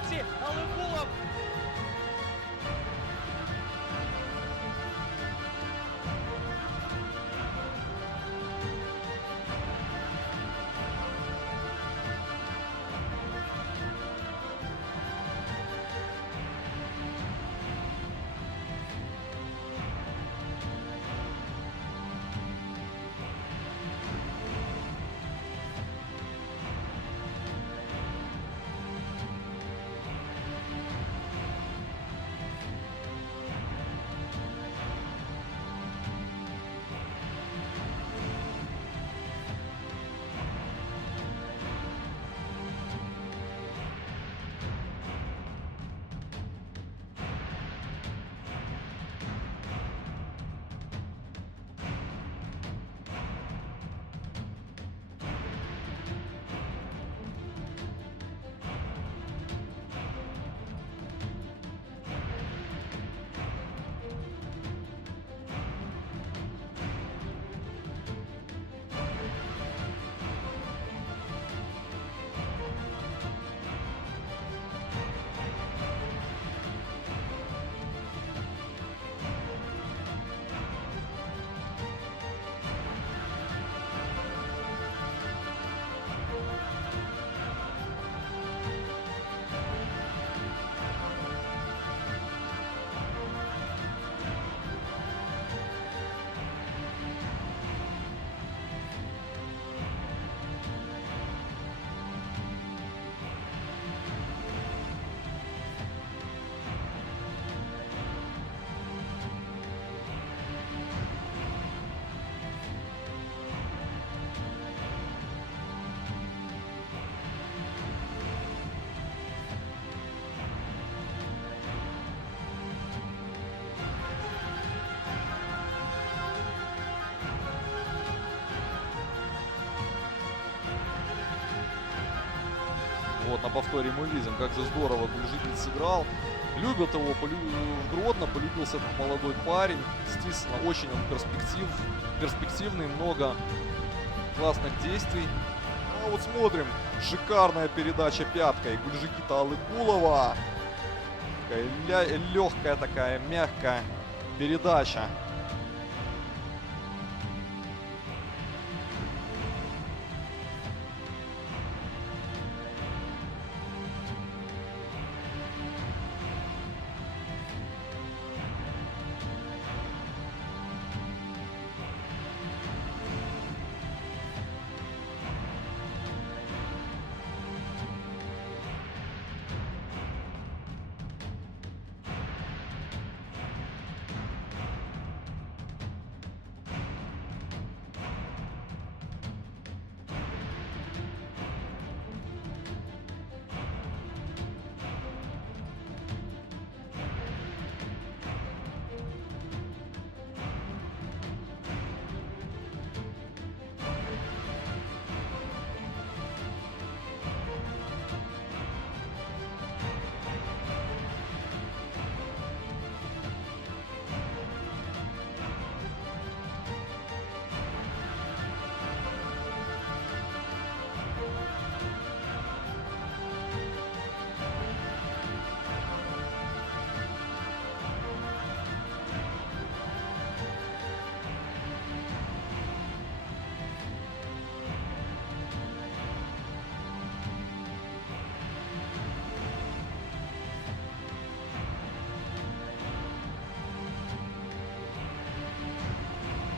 році, але було. Вот на повторе мы видим, как же здорово Гульжигин сыграл. Любят его, в Гродно полюбился этот молодой парень. Действительно, очень он перспективный, много классных действий. Ну, а вот смотрим, шикарная передача пяткой Гульжигита Алыкулова. Легкая такая, мягкая передача.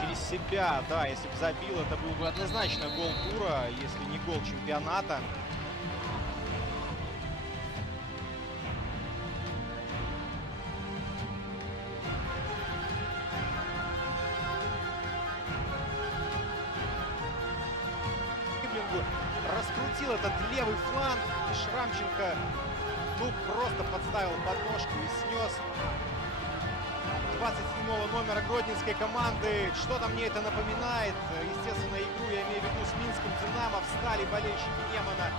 Через себя, да, если бы забил, это был бы однозначно гол тура, если не гол чемпионата. Раскрутил этот левый фланг, и Шрамченко, ну, просто подставил подножку и снес 27-го номера гродненской команды. Что-то мне это напоминает. Естественно, игру я имею в виду с Минским Динамо. Встали болельщики Немана.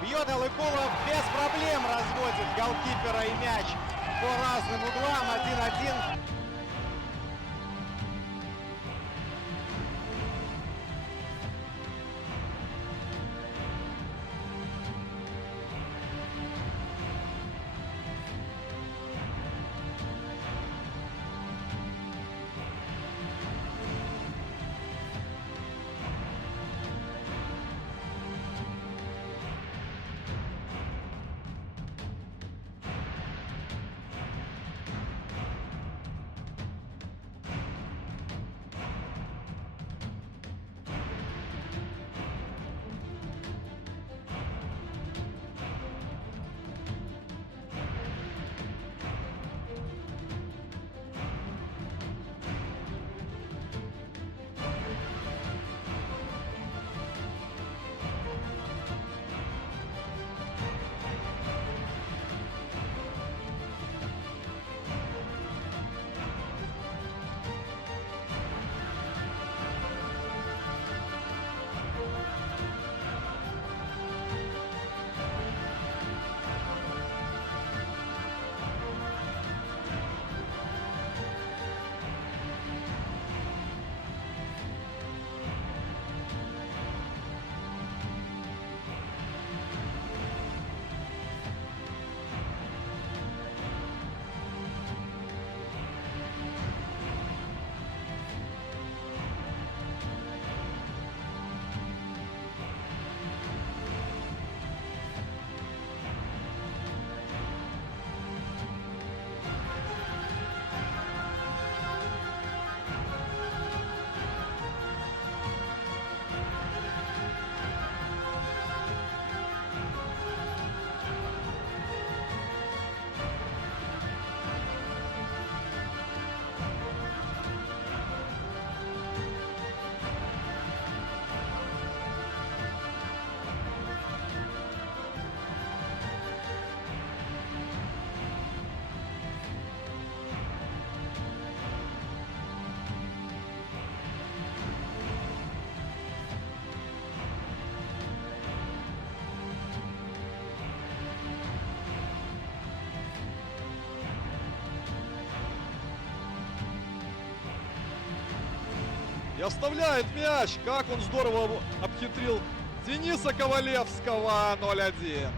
Бьет Алыкулов, без проблем разводит голкипера и мяч по разным углам. 1-1. И оставляет мяч. Как он здорово обхитрил Дениса Ковалевского. 0-1.